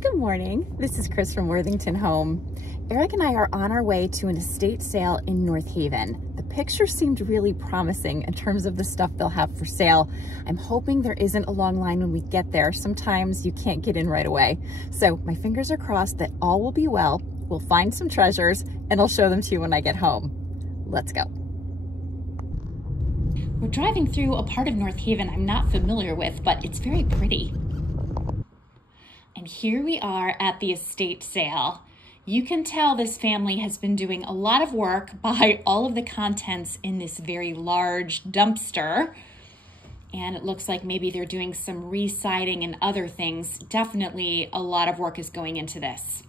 Good morning. This is Chris from Worthington Home. Eric and I are on our way to an estate sale in North Haven. The picture seemed really promising in terms of the stuff they'll have for sale. I'm hoping there isn't a long line when we get there. Sometimes you can't get in right away. So my fingers are crossed that all will be well. We'll find some treasures and I'll show them to you when I get home. Let's go. We're driving through a part of North Haven I'm not familiar with, but it's very pretty. And here we are at the estate sale. You can tell this family has been doing a lot of work by all of the contents in this very large dumpster. And it looks like maybe they're doing some re-siding and other things. Definitely a lot of work is going into this.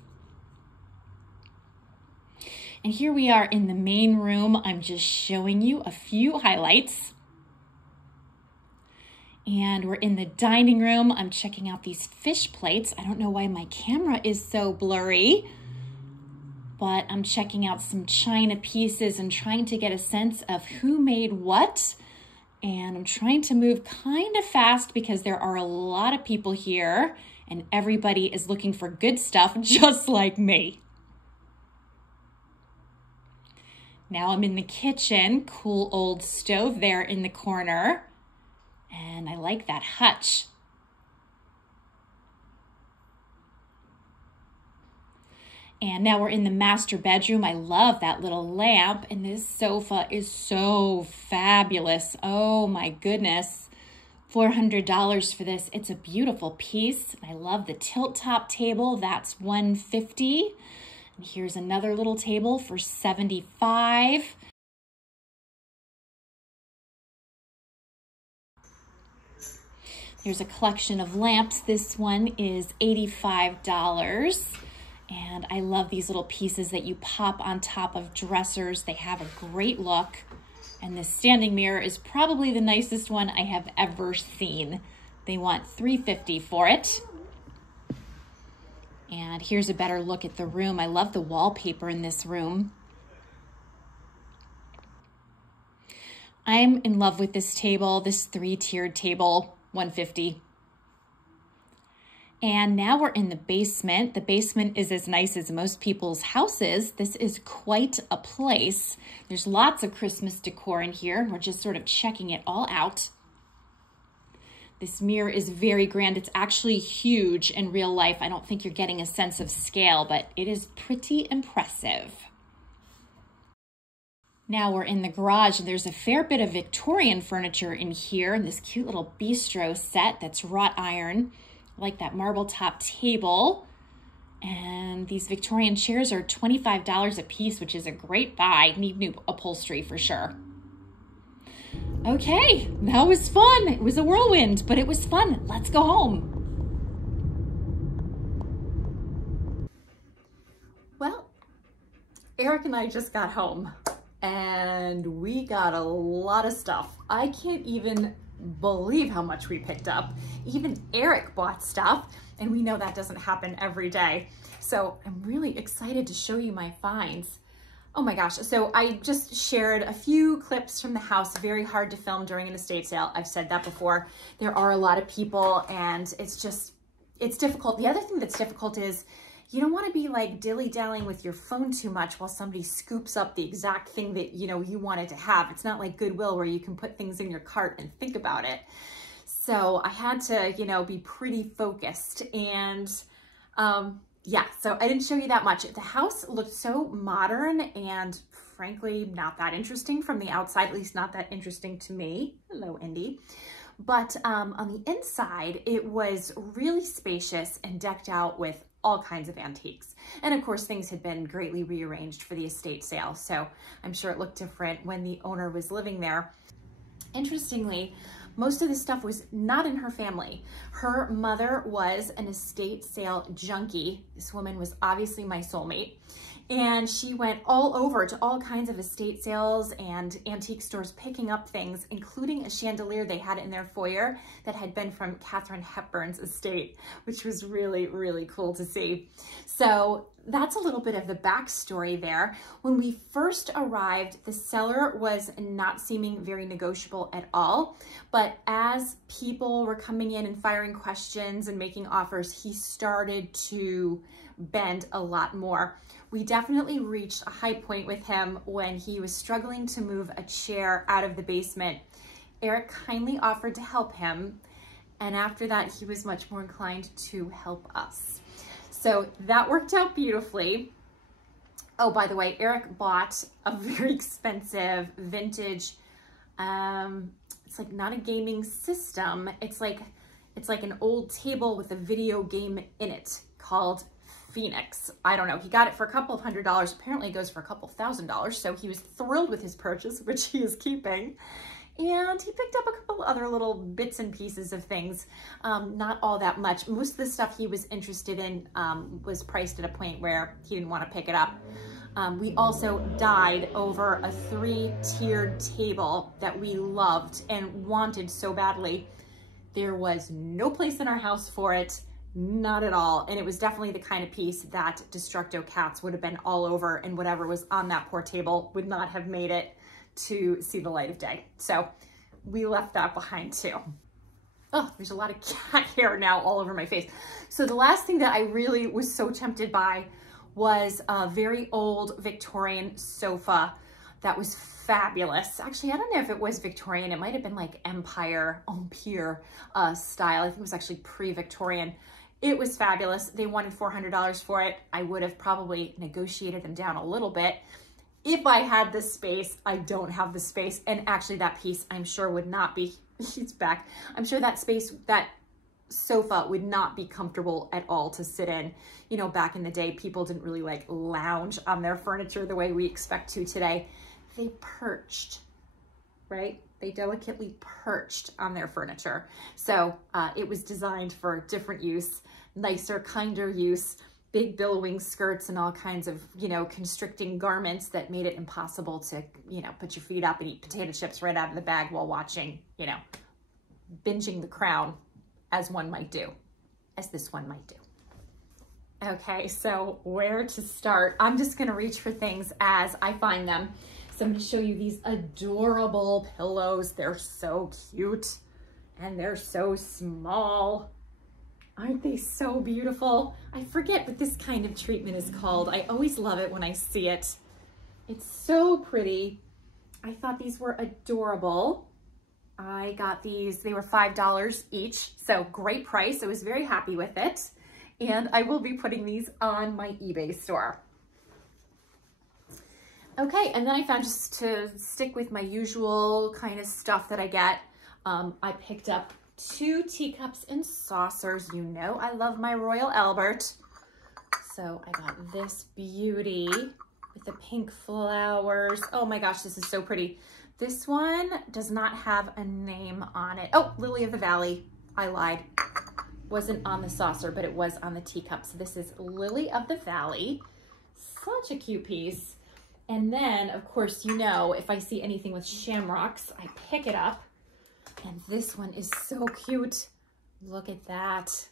And here we are in the main room. I'm just showing you a few highlights. And we're in the dining room. I'm checking out these fish plates. I don't know why my camera is so blurry, but I'm checking out some china pieces and trying to get a sense of who made what. And I'm trying to move kind of fast because there are a lot of people here and everybody is looking for good stuff just like me. Now I'm in the kitchen, cool old stove there in the corner. And I like that hutch. And now we're in the master bedroom. I love that little lamp, and this sofa is so fabulous. Oh my goodness. $400 for this. It's a beautiful piece. I love the tilt top table. That's $150. And here's another little table for $75. There's a collection of lamps. This one is $85. And I love these little pieces that you pop on top of dressers. They have a great look. And this standing mirror is probably the nicest one I have ever seen. They want $350 for it. And here's a better look at the room. I love the wallpaper in this room. I'm in love with this table, this three-tiered table. $150. And now we're in the basement. The basement is as nice as most people's houses. This is quite a place. There's lots of Christmas decor in here. We're just sort of checking it all out. This mirror is very grand. It's actually huge in real life. I don't think you're getting a sense of scale, but it is pretty impressive. Now we're in the garage and there's a fair bit of Victorian furniture in here and this cute little bistro set that's wrought iron. I like that marble top table. And these Victorian chairs are $25 a piece, which is a great buy. Need new upholstery for sure. Okay, that was fun. It was a whirlwind, but it was fun. Let's go home. Well, Eric and I just got home. And we got a lot of stuff. I can't even believe how much we picked up. Even Eric bought stuff, and we know that doesn't happen every day. So I'm really excited to show you my finds. Oh my gosh, so I just shared a few clips from the house. Very hard to film during an estate sale. I've said that before. There are a lot of people and it's difficult. The other thing that's difficult is you don't want to be like dilly-dallying with your phone too much while somebody scoops up the exact thing that you wanted to have. It's not like Goodwill where you can put things in your cart and think about it. So I had to, be pretty focused and yeah, so I didn't show you that much. The house looked so modern and frankly, not that interesting from the outside, at least not that interesting to me. Hello, Indy. But on the inside, it was really spacious and decked out with all kinds of antiques. And of course, things had been greatly rearranged for the estate sale. So I'm sure it looked different when the owner was living there. Interestingly, most of this stuff was not in her family. Her mother was an estate sale junkie. This woman was obviously my soulmate. And she went all over to all kinds of estate sales and antique stores picking up things, including a chandelier they had in their foyer that had been from Katharine Hepburn's estate, which was really, really cool to see. So that's a little bit of the backstory there. When we first arrived, the seller was not seeming very negotiable at all. But as people were coming in and firing questions and making offers, he started to bend a lot more. We definitely reached a high point with him when he was struggling to move a chair out of the basement. Eric kindly offered to help him, and after that, he was much more inclined to help us. So that worked out beautifully. Oh, by the way, Eric bought a very expensive vintage, it's like not a gaming system. It's like an old table with a video game in it called Phoenix. I don't know. He got it for a couple of $100s. Apparently it goes for a couple $1,000s. So he was thrilled with his purchase, which he is keeping. And he picked up a couple other little bits and pieces of things. Not all that much. Most of the stuff he was interested in was priced at a point where he didn't want to pick it up. We also died over a 3-tiered table that we loved and wanted so badly. There was no place in our house for it. Not at all. And it was definitely the kind of piece that Destructo cats would have been all over, and whatever was on that poor table would not have made it to see the light of day. So we left that behind too. Oh, there's a lot of cat hair now all over my face. So the last thing that I really was so tempted by was a very old Victorian sofa that was fabulous. Actually, I don't know if it was Victorian. It might have been like Empire style. I think it was actually pre-Victorian. It was fabulous. They wanted $400 for it. I would have probably negotiated them down a little bit if I had the space. I don't have the space. And actually that piece, I'm sure would not be, he's back. I'm sure that sofa would not be comfortable at all to sit in. You know, back in the day, people didn't really like lounge on their furniture the way we expect to today. They perched, right? They delicately perched on their furniture. So it was designed for different use, nicer, kinder use, big billowing skirts and all kinds of, you know, constricting garments that made it impossible to, you know, put your feet up and eat potato chips right out of the bag while watching, you know, binging The Crown, as one might do, as this one might do. Okay, so where to start? I'm just gonna reach for things as I find them. So I'm gonna show you these adorable pillows. They're so cute and they're so small. Aren't they so beautiful? I forget what this kind of treatment is called. I always love it when I see it. It's so pretty. I thought these were adorable. I got these, they were $5 each, so great price. I was very happy with it. And I will be putting these on my eBay store. Okay, and then I found, just to stick with my usual kind of stuff that I get, I picked up 2 teacups and saucers. You know I love my Royal Albert. So I got this beauty with the pink flowers. Oh my gosh, this is so pretty. This one does not have a name on it. Oh, Lily of the Valley. I lied. Wasn't on the saucer, but it was on the teacup. So this is Lily of the Valley. Such a cute piece. And then, of course, you know, if I see anything with shamrocks, I pick it up. And this one is so cute. Look at that.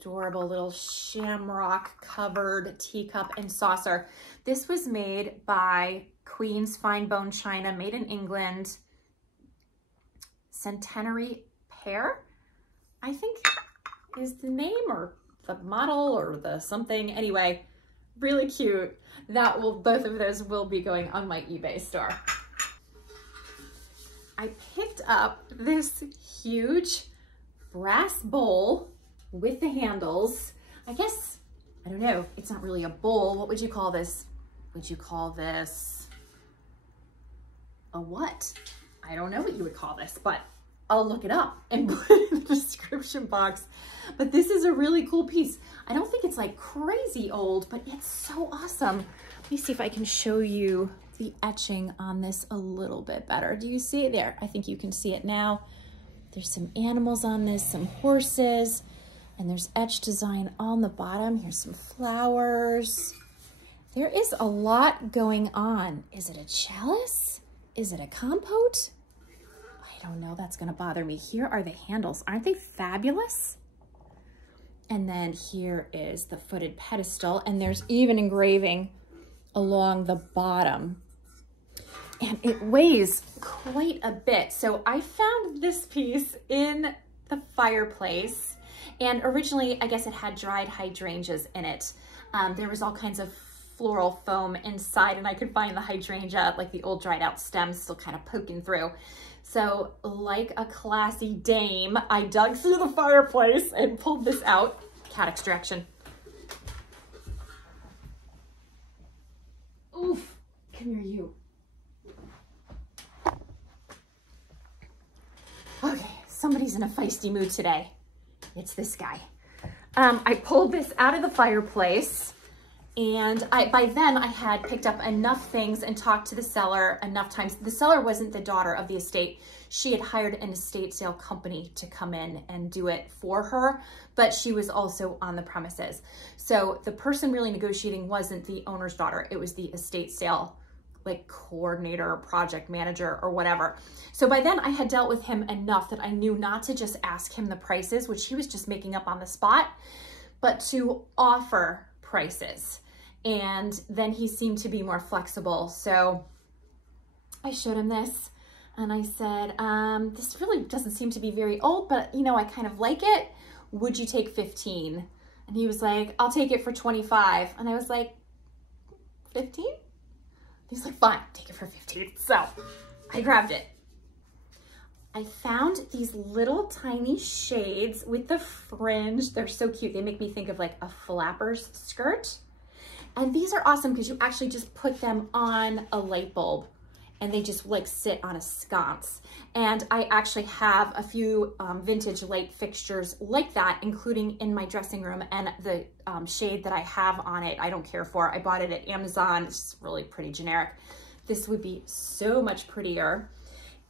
Adorable little shamrock covered teacup and saucer. This was made by Queen's Fine Bone China, made in England. Centenary Pear, I think is the name, or the model, or the something. Anyway, really cute. That will, both of those will be going on my eBay store. I picked up this huge brass bowl with the handles. I guess, I don't know, it's not really a bowl. What would you call this? Would you call this a what? I don't know what you would call this, but I'll look it up and put it in the description box. But this is a really cool piece. I don't think it's like crazy old, but it's so awesome. Let me see if I can show you the etching on this a little bit better. Do you see it there? I think you can see it now. There's some animals on this, some horses, and there's etched design on the bottom. Here's some flowers. There is a lot going on. Is it a chalice? Is it a compote? I don't know, that's gonna bother me. Here are the handles. Aren't they fabulous? And then here is the footed pedestal, and there's even engraving along the bottom. And it weighs quite a bit. So I found this piece in the fireplace, and originally I guess it had dried hydrangeas in it. There was all kinds of floral foam inside, and I could find the hydrangea, like the old dried out stems, still kind of poking through. So like a classy dame, I dug through the fireplace and pulled this out. Cat extraction. Oof, come here you. Okay, somebody's in a feisty mood today. It's this guy. I pulled this out of the fireplace, and by then I had picked up enough things and talked to the seller enough times. The seller wasn't the daughter of the estate. She had hired an estate sale company to come in and do it for her, but she was also on the premises. So the person really negotiating wasn't the owner's daughter. It was the estate sale like coordinator, project manager, or whatever. So by then I had dealt with him enough that I knew not to just ask him the prices, which he was just making up on the spot, but to offer prices. And then he seemed to be more flexible. So I showed him this and I said, this really doesn't seem to be very old, but you know, I kind of like it. Would you take 15? And he was like, I'll take it for 25. And I was like, 15? He's like, fine, take it for 15. So I grabbed it. I found these little tiny shades with the fringe. They're so cute. They make me think of like a flapper's skirt. And these are awesome because you actually just put them on a light bulb and they just like sit on a sconce. And I actually have a few vintage light fixtures like that, including in my dressing room, and the shade that I have on it, I don't care for. I bought it at Amazon. It's really pretty generic. This would be so much prettier.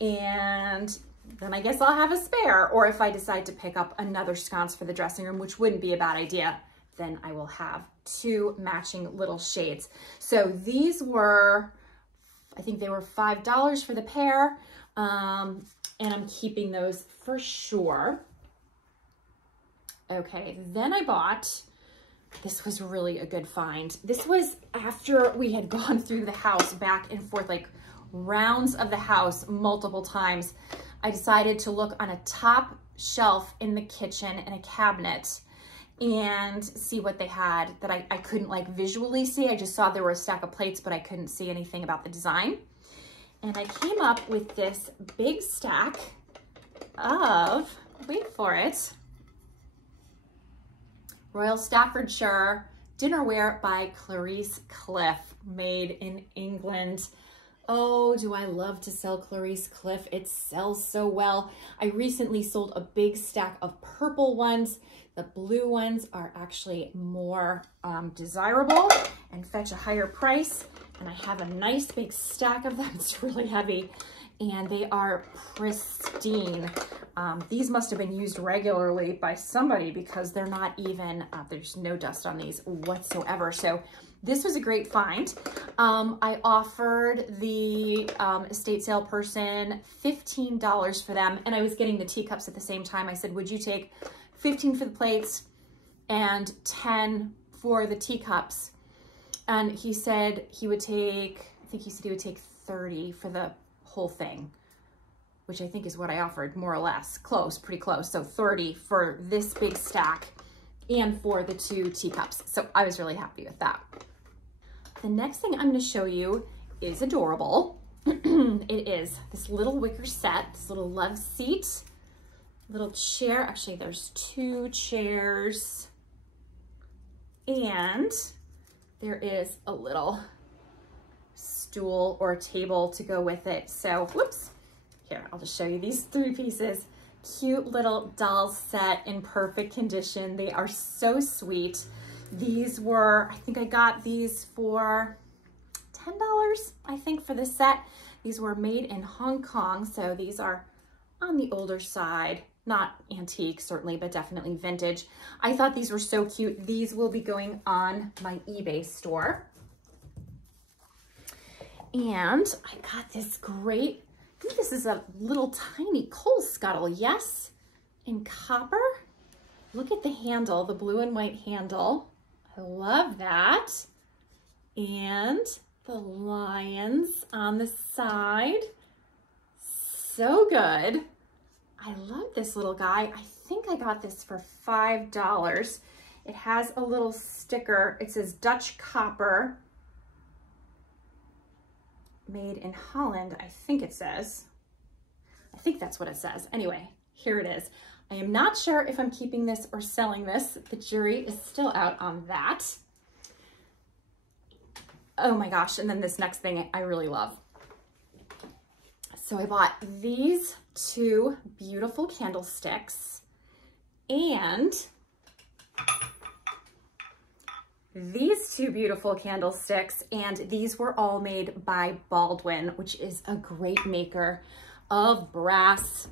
And then I guess I'll have a spare, or if I decide to pick up another sconce for the dressing room, which wouldn't be a bad idea, then I will have two matching little shades. So these were, I think they were $5 for the pair. And I'm keeping those for sure. Okay, then I bought, this was really a good find. This was after we had gone through the house back and forth, like rounds of the house multiple times. I decided to look on a top shelf in the kitchen in a cabinet and see what they had that I couldn't like visually see. I just saw there were a stack of plates, but I couldn't see anything about the design. And I came up with this big stack of, wait for it, Royal Staffordshire dinnerware by Clarice Cliff, made in England. Oh, do I love to sell Clarice Cliff. It sells so well. I recently sold a big stack of purple ones. The blue ones are actually more desirable and fetch a higher price. And I have a nice big stack of them. It's really heavy and they are pristine. These must have been used regularly by somebody because they're not even, there's no dust on these whatsoever. So this was a great find. I offered the estate sale person $15 for them, and I was getting the teacups at the same time. I said, would you take 15 for the plates and 10 for the teacups? And he said he would take, I think he said he would take 30 for the whole thing, which I think is what I offered, more or less. Close, pretty close. So 30 for this big stack and for the 2 teacups. So I was really happy with that. The next thing I'm going to show you is adorable. It is this little wicker set, this little love seat, little chair. Actually, there's 2 chairs, and there is a little stool or table to go with it. So, whoops, here, I'll just show you these 3 pieces. Cute little doll set in perfect condition. They are so sweet. These were, I think I got these for $10, I think, for this set. These were made in Hong Kong, so these are on the older side. Not antique, certainly, but definitely vintage. I thought these were so cute. These will be going on my eBay store. And I got this great, I think this is a little tiny coal scuttle, yes, in copper. Look at the handle, the blue and white handle. I love that. And the lions on the side. So good. I love this little guy. I think I got this for $5. It has a little sticker. It says Dutch copper, made in Holland, I think it says. I think that's what it says. Anyway, here it is. I am not sure if I'm keeping this or selling this. The jury is still out on that. Oh my gosh, and then this next thing I really love. So I bought these two beautiful candlesticks and these two beautiful candlesticks, and these were all made by Baldwin, which is a great maker of brass.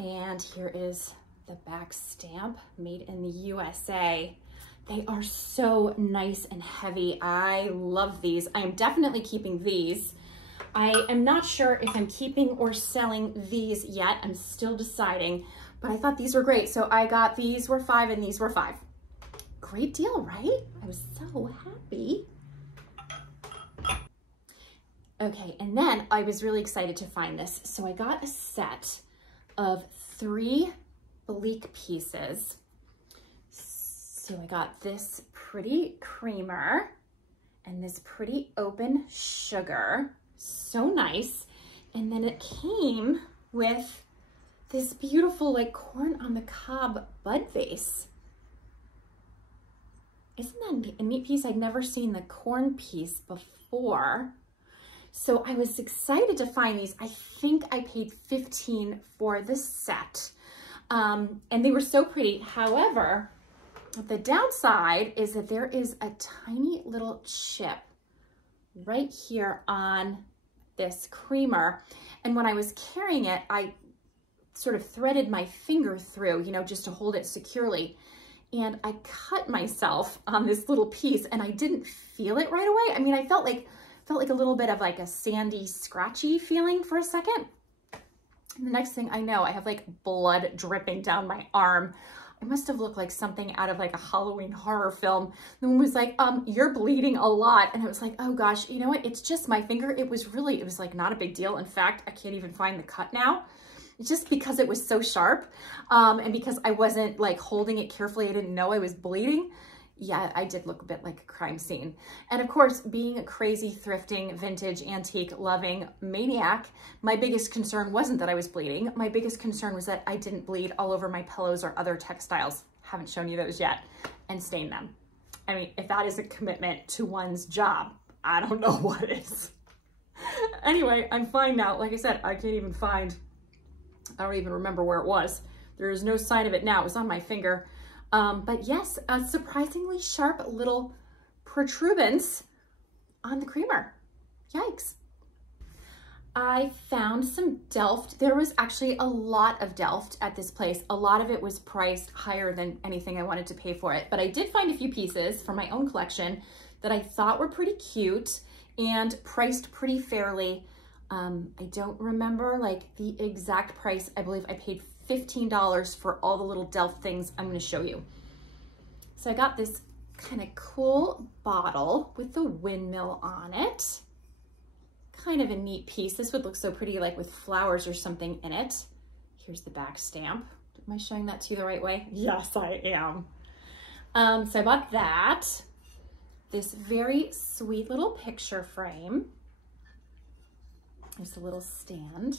And here is the back stamp, made in the USA. They are so nice and heavy. I love these. I am definitely keeping these. I am not sure if I'm keeping or selling these yet. I'm still deciding, but I thought these were great. So I got these were $5 and these were $5. Great deal, right? I was so happy. Okay, and then I was really excited to find this. So I got a set of 3 bleak pieces. So I got this pretty creamer and this pretty open sugar. So nice. And then it came with this beautiful like corn on the cob bud vase. Isn't that a neat piece? I'd never seen the corn piece before. So I was excited to find these. I think I paid $15 for the set. And they were so pretty. However, the downside is that there is a tiny little chip right here on this creamer. And when I was carrying it, I sort of threaded my finger through, you know, just to hold it securely. And I cut myself on this little piece and I didn't feel it right away. I mean, I felt like a little bit of like a sandy, scratchy feeling for a second. And the next thing I know, I have like blood dripping down my arm. I must have looked like something out of like a Halloween horror film. The woman was like, you're bleeding a lot. And I was like, oh gosh, you know what? It's just my finger. It was like not a big deal. In fact, I can't even find the cut now. Just because it was so sharp and because I wasn't like holding it carefully, I didn't know I was bleeding. Yeah, I did look a bit like a crime scene. And of course, being a crazy thrifting, vintage, antique loving maniac, my biggest concern wasn't that I was bleeding. My biggest concern was that I didn't bleed all over my pillows or other textiles. Haven't shown you those yet, and stain them. I mean, if that is a commitment to one's job, I don't know what is. Anyway, I'm fine now. Like I said, I can't even find, I don't even remember where it was. There is no sign of it now. It was on my finger. But yes, a surprisingly sharp little protuberance on the creamer. Yikes. I found some Delft. There was actually a lot of Delft at this place. A lot of it was priced higher than anything I wanted to pay for it. But I did find a few pieces from my own collection that I thought were pretty cute and priced pretty fairly. I don't remember like the exact price. I believe I paid $15 for all the little Delft things I'm going to show you. So I got this kind of cool bottle with the windmill on it. Kind of a neat piece. This would look so pretty like with flowers or something in it. Here's the back stamp. Am I showing that to you the right way? Yes, I am. So I bought that. This very sweet little picture frame. There's a little stand.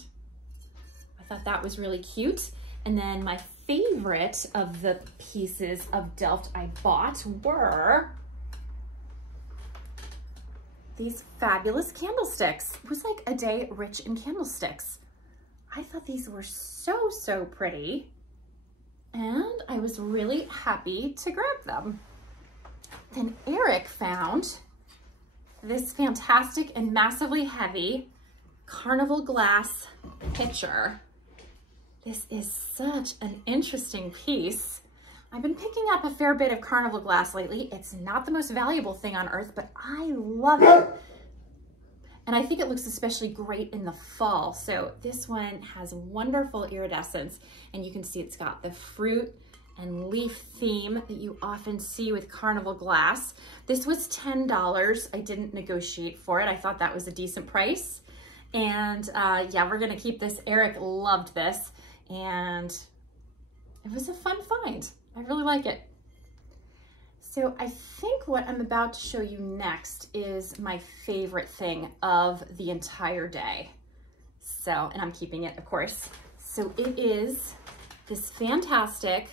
I thought that was really cute. And then my favorite of the pieces of Delft I bought were these fabulous candlesticks. It was like a day rich in candlesticks. I thought these were so, so pretty. And I was really happy to grab them. Then Eric found this fantastic and massively heavy carnival glass pitcher. This is such an interesting piece. I've been picking up a fair bit of carnival glass lately. It's not the most valuable thing on earth, but I love it. And I think it looks especially great in the fall. So this one has wonderful iridescence, and you can see it's got the fruit and leaf theme that you often see with carnival glass. This was $10. I didn't negotiate for it. I thought that was a decent price. And yeah, we're gonna keep this. Eric loved this, and it was a fun find. I really like it. So I think what I'm about to show you next is my favorite thing of the entire day. So, and I'm keeping it, of course. So it is this fantastic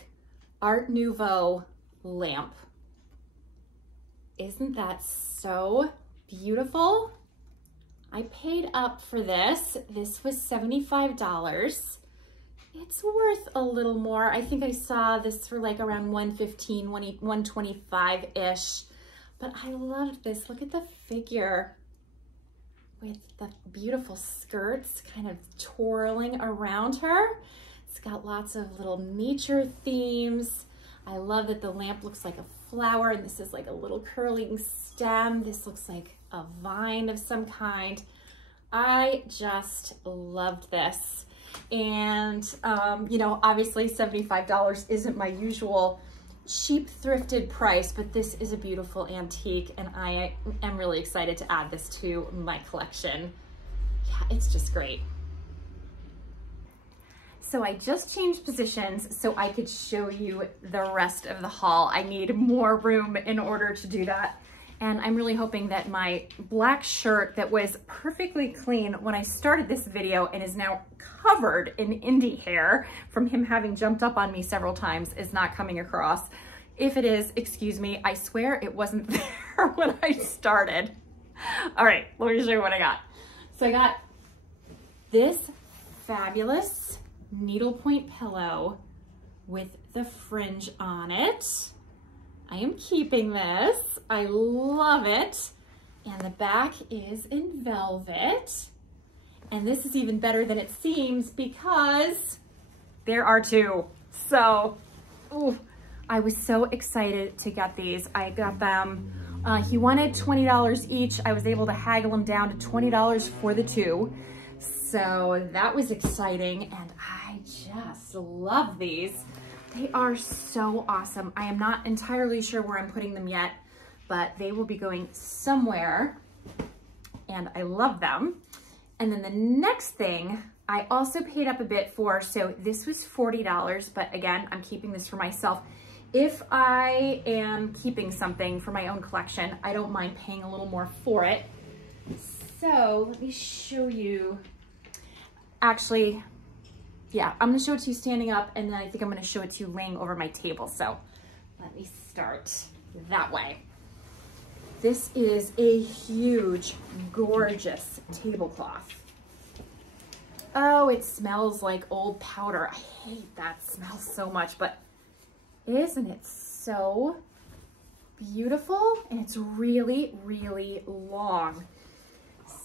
Art Nouveau lamp. Isn't that so beautiful? I paid up for this. This was $75. It's worth a little more. I think I saw this for like around $115, $125-ish. But I loved this. Look at the figure with the beautiful skirts kind of twirling around her. It's got lots of little nature themes. I love that the lamp looks like a flower, and this is like a little curling stem. This looks like a vine of some kind. I just loved this. And, you know, obviously $75 isn't my usual cheap thrifted price, but this is a beautiful antique, and I am really excited to add this to my collection. Yeah, it's just great. So I just changed positions so I could show you the rest of the haul. I need more room in order to do that. And I'm really hoping that my black shirt that was perfectly clean when I started this video and is now covered in Indy hair from him having jumped up on me several times is not coming across. If it is, excuse me, I swear it wasn't there when I started. All right, let me show you what I got. So I got this fabulous needlepoint pillow with the fringe on it. I am keeping this. I love it. And the back is in velvet. And this is even better than it seems because there are two. So, ooh, I was so excited to get these. I got them, he wanted $20 each. I was able to haggle them down to $20 for the two. So that was exciting, and I just love these. They are so awesome. I am not entirely sure where I'm putting them yet, but they will be going somewhere, and I love them. And then the next thing I also paid up a bit for, so this was $40, but again, I'm keeping this for myself. If I am keeping something for my own collection, I don't mind paying a little more for it. So let me show you. Actually, yeah, I'm gonna show it to you standing up, and then I think I'm gonna show it to you laying over my table. So let me start that way. This is a huge, gorgeous tablecloth. Oh, it smells like old powder. I hate that smell so much, but isn't it so beautiful? And it's really, really long.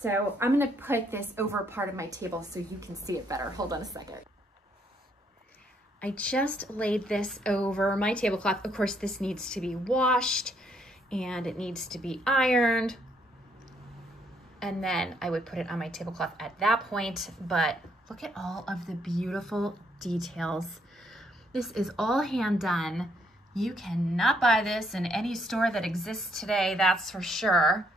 So I'm gonna put this over part of my table so you can see it better. Hold on a second. I just laid this over my tablecloth. Of course, this needs to be washed and it needs to be ironed. And then I would put it on my tablecloth at that point, but look at all of the beautiful details. This is all hand done. You cannot buy this in any store that exists today, that's for sure.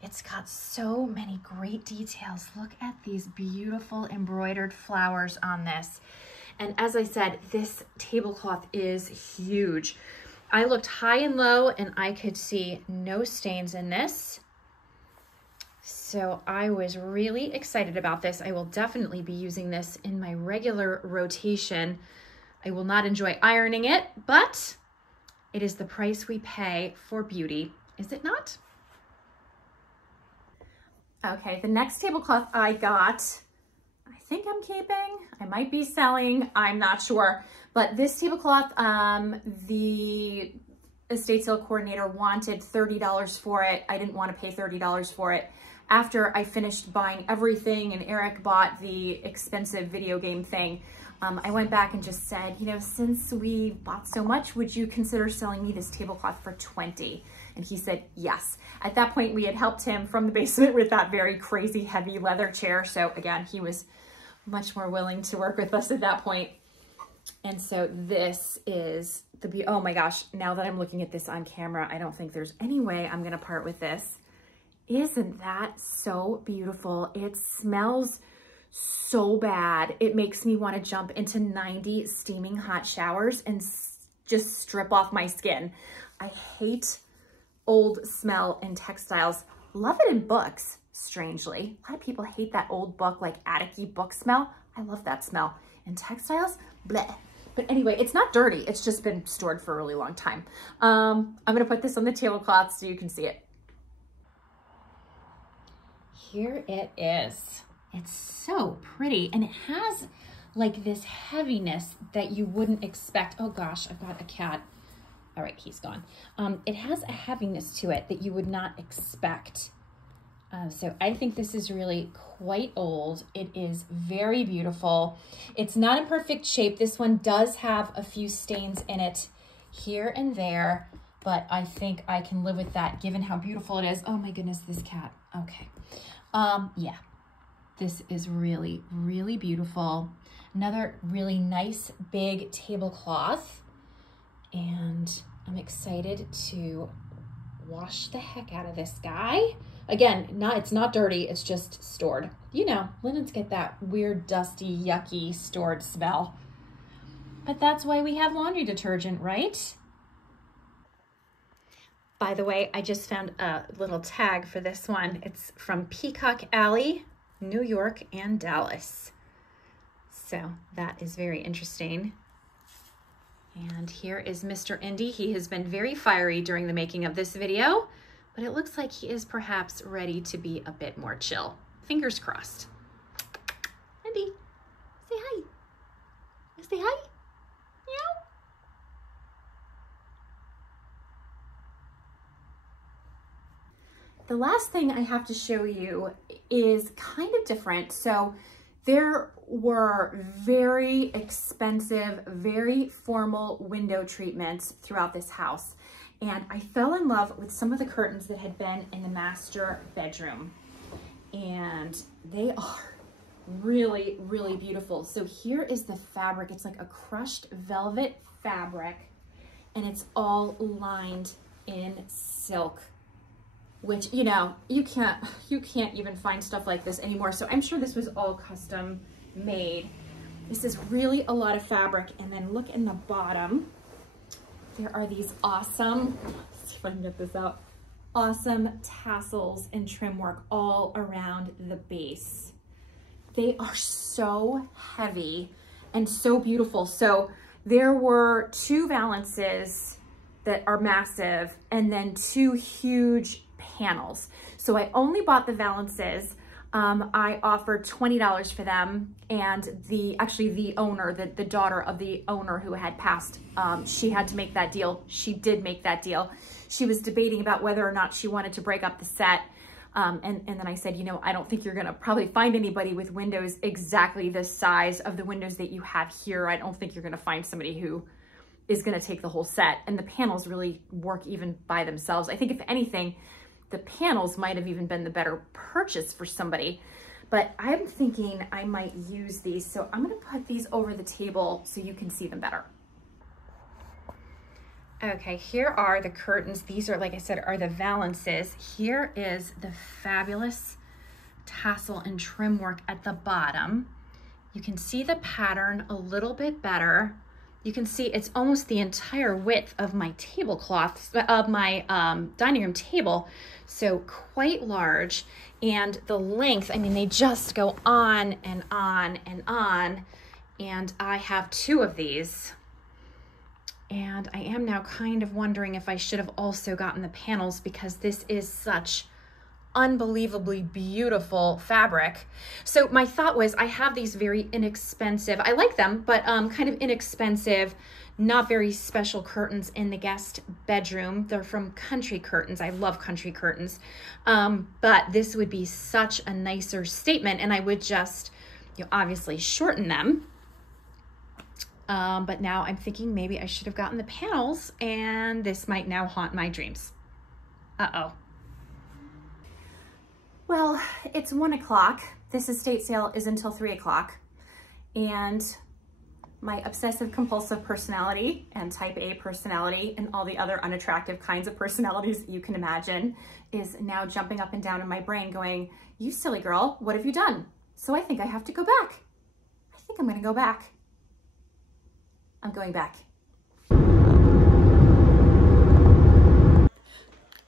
It's got so many great details. Look at these beautiful embroidered flowers on this. And as I said, this tablecloth is huge. I looked high and low and I could see no stains in this. So I was really excited about this. I will definitely be using this in my regular rotation. I will not enjoy ironing it, but it is the price we pay for beauty, is it not? Okay, the next tablecloth I got, I think I'm keeping, I might be selling, I'm not sure. But this tablecloth, the estate sale coordinator wanted $30 for it. I didn't want to pay $30 for it. After I finished buying everything and Eric bought the expensive video game thing, I went back and just said, you know, since we bought so much, would you consider selling me this tablecloth for 20? And he said, yes. At that point, we had helped him from the basement with that very crazy heavy leather chair. So again, he was much more willing to work with us at that point. And so this is oh my gosh, now that I'm looking at this on camera, I don't think there's any way I'm gonna part with this. Isn't that so beautiful? It smells so bad. It makes me want to jump into 90 steaming hot showers and just strip off my skin. I hate old smell in textiles. Love it in books, strangely. A lot of people hate that old book, like attic-y book smell. I love that smell. In textiles, bleh. But anyway, it's not dirty. It's just been stored for a really long time. I'm gonna put this on the tablecloth so you can see it. Here it is. It's so pretty, and it has like this heaviness that you wouldn't expect. Oh gosh, I've got a cat. All right, he's gone. It has a heaviness to it that you would not expect. So I think this is really quite old. It is very beautiful. It's not in perfect shape. This one does have a few stains in it here and there, but I think I can live with that given how beautiful it is. Oh my goodness, this cat. Okay. Yeah, this is really, really beautiful. Another really nice big tablecloth, and I'm excited to wash the heck out of this guy. Again, it's not dirty, it's just stored. You know, linens get that weird, dusty, yucky, stored smell. But that's why we have laundry detergent, right? By the way, I just found a little tag for this one. It's from Peacock Alley, New York, and Dallas. So that is very interesting. And here is Mr. Indy. He has been very fiery during the making of this video, but it looks like he is perhaps ready to be a bit more chill. Fingers crossed. Indy, say hi. Say hi. Meow. The last thing I have to show you is kind of different. So there were very expensive, very formal window treatments throughout this house. And I fell in love with some of the curtains that had been in the master bedroom. And they are really, really beautiful. So here is the fabric. It's like a crushed velvet fabric, and it's all lined in silk, which, you know, you can't even find stuff like this anymore. So I'm sure this was all custom made. This is really a lot of fabric. And then look in the bottom. There are these awesome, let's see if I can get this out, awesome tassels and trim work all around the base. They are so heavy and so beautiful. So there were 2 valances that are massive and then 2 huge panels. So I only bought the valances. I offered $20 for them, and actually the owner, the daughter of the owner who had passed, she had to make that deal. She did make that deal. She was debating about whether or not she wanted to break up the set. And then I said, you know, I don't think you're gonna probably find anybody with windows exactly the size of the windows that you have here. I don't think you're gonna find somebody who is gonna take the whole set. And the panels really work even by themselves. I think if anything, the panels might have even been the better purchase for somebody, but I'm thinking I might use these. So I'm gonna put these over the table so you can see them better. Okay, here are the curtains. These are, like I said, are the valances. Here is the fabulous tassel and trim work at the bottom. You can see the pattern a little bit better. You can see it's almost the entire width of my tablecloth, of my dining room table. So quite large. And the length, I mean, they just go on and on and on. And I have 2 of these. And I am now kind of wondering if I should have also gotten the panels, because this is such unbelievably beautiful fabric. So my thought was, I have these very inexpensive, I like them, but kind of inexpensive, not very special curtains in the guest bedroom. They're from Country Curtains. I love Country Curtains. But this would be such a nicer statement, and I would just, you know, obviously shorten them But now I'm thinking maybe I should have gotten the panels, and this might now haunt my dreams. Uh-oh. Well, it's 1 o'clock. This estate sale is until 3 o'clock. And my obsessive compulsive personality and type A personality and all the other unattractive kinds of personalities you can imagine is now jumping up and down in my brain going, you silly girl, what have you done? So I think I have to go back. I think I'm gonna go back. I'm going back.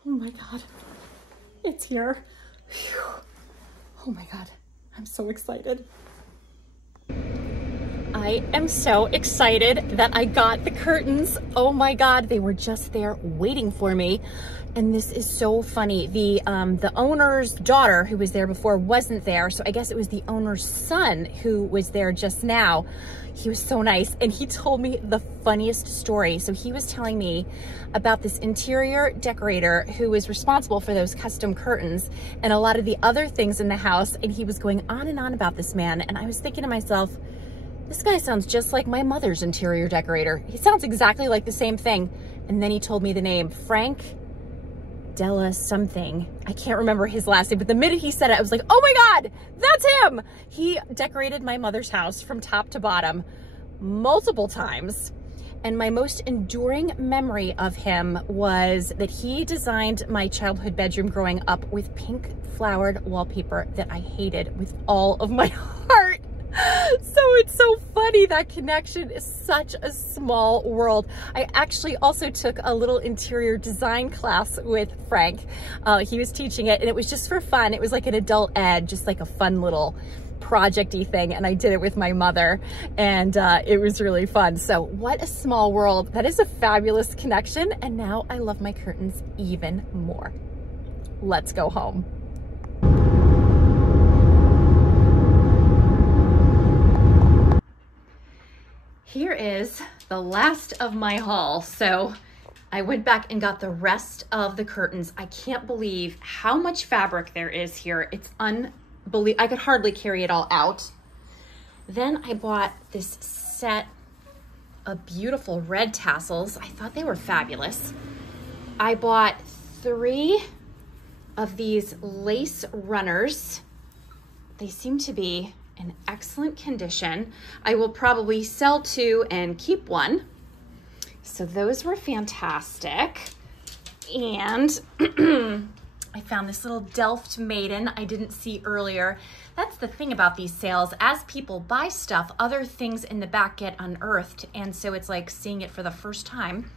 Oh my God, it's here. Whew. Oh my God, I'm so excited. I am so excited that I got the curtains. Oh my God, they were just there waiting for me. And this is so funny. The owner's daughter who was there before wasn't there. So I guess it was the owner's son who was there just now. He was so nice. And he told me the funniest story. So he was telling me about this interior decorator who was responsible for those custom curtains and a lot of the other things in the house. And he was going on and on about this man. And I was thinking to myself, this guy sounds just like my mother's interior decorator. He sounds exactly like the same thing. And then he told me the name, Frank Della something. I can't remember his last name, but the minute he said it, I was like, oh my God, that's him. He decorated my mother's house from top to bottom multiple times. And my most enduring memory of him was that he designed my childhood bedroom growing up with pink flowered wallpaper that I hated with all of my heart. So it's so funny. That connection is such a small world. I actually also took a little interior design class with Frank. He was teaching it and it was just for fun. It was like an adult ed, just like a fun little project-y thing. And I did it with my mother and it was really fun. So what a small world. That is a fabulous connection. And now I love my curtains even more. Let's go home. Here is the last of my haul. So I went back and got the rest of the curtains. I can't believe how much fabric there is here. It's unbelievable. I could hardly carry it all out. Then I bought this set of beautiful red tassels. I thought they were fabulous. I bought 3 of these lace runners. They seem to be in excellent condition. I will probably sell 2 and keep 1. So those were fantastic. And I found this little Delft Maiden I didn't see earlier. That's the thing about these sales. As people buy stuff, other things in the back get unearthed. And so it's like seeing it for the first time.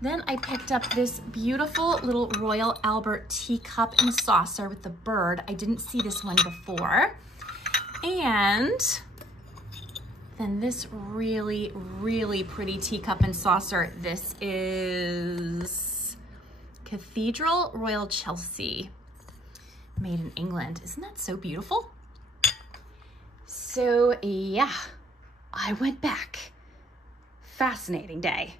Then I picked up this beautiful little Royal Albert teacup and saucer with the bird. I didn't see this one before. And then this really, really pretty teacup and saucer. This is Cathedral Royal Chelsea, made in England. Isn't that so beautiful? So yeah, I went back. Fascinating day.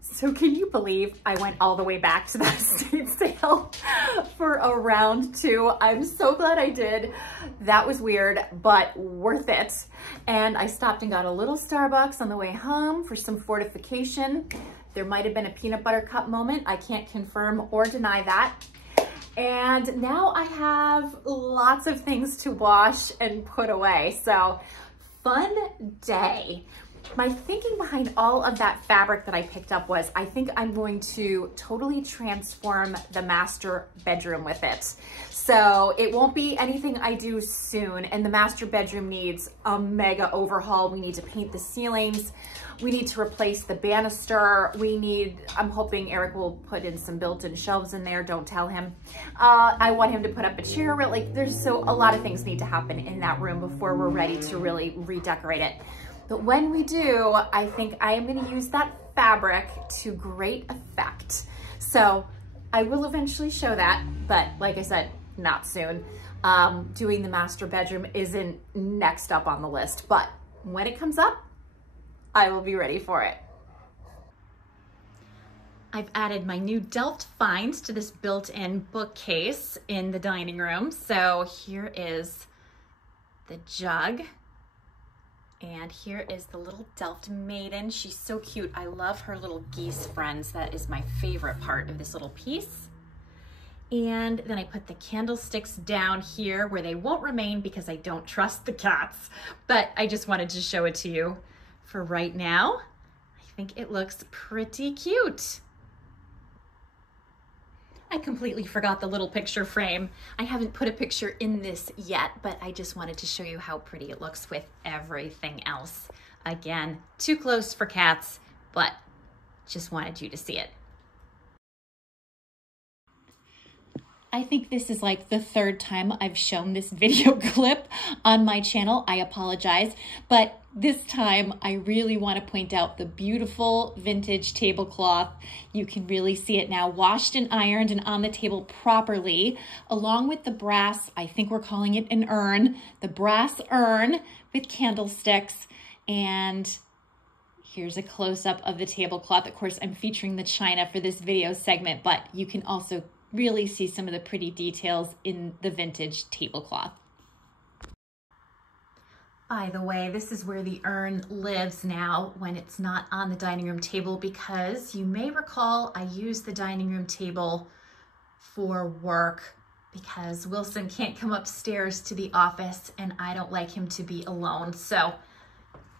So can you believe I went all the way back to that estate sale for a round 2? I'm so glad I did. That was weird, but worth it. And I stopped and got a little Starbucks on the way home for some fortification. There might have been a peanut butter cup moment. I can't confirm or deny that. And now I have lots of things to wash and put away. So fun day. My thinking behind all of that fabric that I picked up was, I think I'm going to totally transform the master bedroom with it. So it won't be anything I do soon. And the master bedroom needs a mega overhaul. We need to paint the ceilings. We need to replace the banister. I'm hoping Eric will put in some built-in shelves in there. Don't tell him. I want him to put up a chair. Like a lot of things need to happen in that room before we're ready to really redecorate it. But when we do, I think I am gonna use that fabric to great effect. So I will eventually show that, but like I said, not soon. Doing the master bedroom isn't next up on the list, but when it comes up, I will be ready for it. I've added my new Delft finds to this built-in bookcase in the dining room. So here is the jug. And here is the little Delft maiden. She's so cute. I love her little geese friends. That is my favorite part of this little piece. And then I put the candlesticks down here where they won't remain because I don't trust the cats. But I just wanted to show it to you for right now. I think it looks pretty cute. I completely forgot the little picture frame. I haven't put a picture in this yet, but I just wanted to show you how pretty it looks with everything else. Again, too close for cats, but just wanted you to see it. I think this is like the third time I've shown this video clip on my channel. I apologize, but this time I really want to point out the beautiful vintage tablecloth. You can really see it now, washed and ironed and on the table properly, along with the brass, I think we're calling it an urn, the brass urn with candlesticks. And here's a close-up of the tablecloth. Of course, I'm featuring the china for this video segment, but you can also really see some of the pretty details in the vintage tablecloth. By the way, this is where the urn lives now when it's not on the dining room table, because you may recall I use the dining room table for work because Wilson can't come upstairs to the office and I don't like him to be alone. So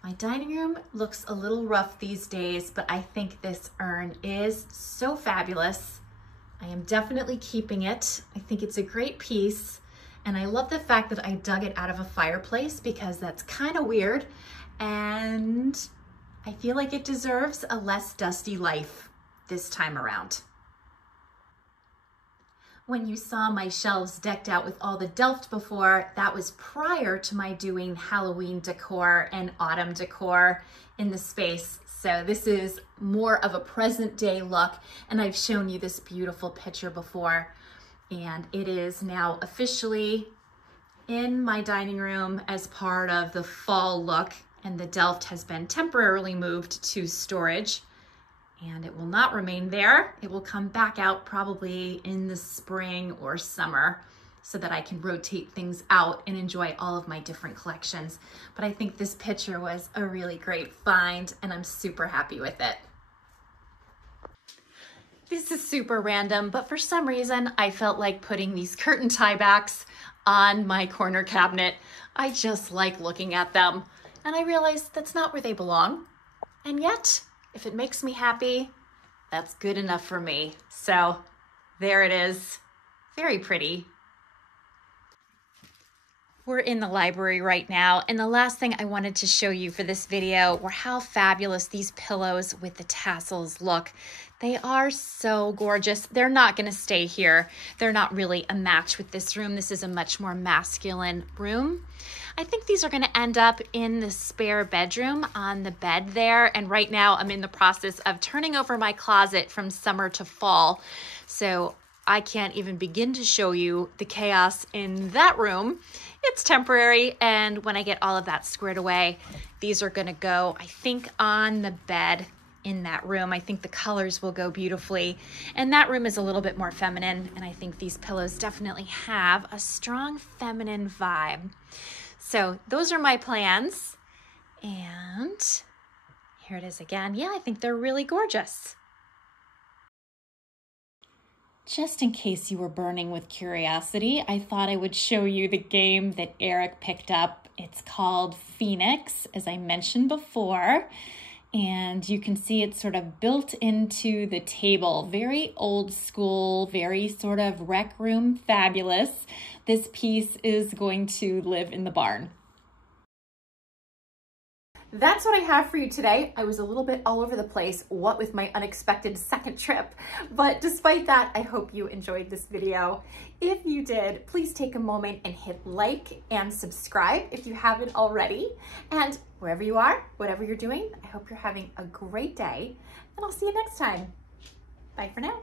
my dining room looks a little rough these days, but I think this urn is so fabulous. I am definitely keeping it. I think it's a great piece. And I love the fact that I dug it out of a fireplace because that's kind of weird. And I feel like it deserves a less dusty life this time around. When you saw my shelves decked out with all the Delft before, that was prior to my doing Halloween decor and autumn decor in the space. So this is more of a present day look, and I've shown you this beautiful picture before, and it is now officially in my dining room as part of the fall look, and the Delft has been temporarily moved to storage, and it will not remain there. It will come back out probably in the spring or summer so that I can rotate things out and enjoy all of my different collections. But I think this picture was a really great find and I'm super happy with it. This is super random, but for some reason I felt like putting these curtain tiebacks on my corner cabinet. I just like looking at them and I realized that's not where they belong. And yet, if it makes me happy, that's good enough for me. So there it is, very pretty. We're in the library right now, and the last thing I wanted to show you for this video were how fabulous these pillows with the tassels look. They are so gorgeous. They're not going to stay here. They're not really a match with this room. This is a much more masculine room. I think these are going to end up in the spare bedroom on the bed there, and right now I'm in the process of turning over my closet from summer to fall, so I can't even begin to show you the chaos in that room. It's temporary, and when I get all of that squared away, these are gonna go, I think, on the bed in that room. I think the colors will go beautifully, and that room is a little bit more feminine, and I think these pillows definitely have a strong feminine vibe. So those are my plans, and here it is again. Yeah, I think they're really gorgeous. Just in case you were burning with curiosity, I thought I would show you the game that Eric picked up. It's called Phoenix, as I mentioned before, and you can see it's sort of built into the table. Very old school, very sort of rec room fabulous. This piece is going to live in the barn. That's what I have for you today. I was a little bit all over the place, what with my unexpected second trip. But despite that, I hope you enjoyed this video. If you did, please take a moment and hit like and subscribe if you haven't already. And wherever you are, whatever you're doing, I hope you're having a great day, and I'll see you next time. Bye for now.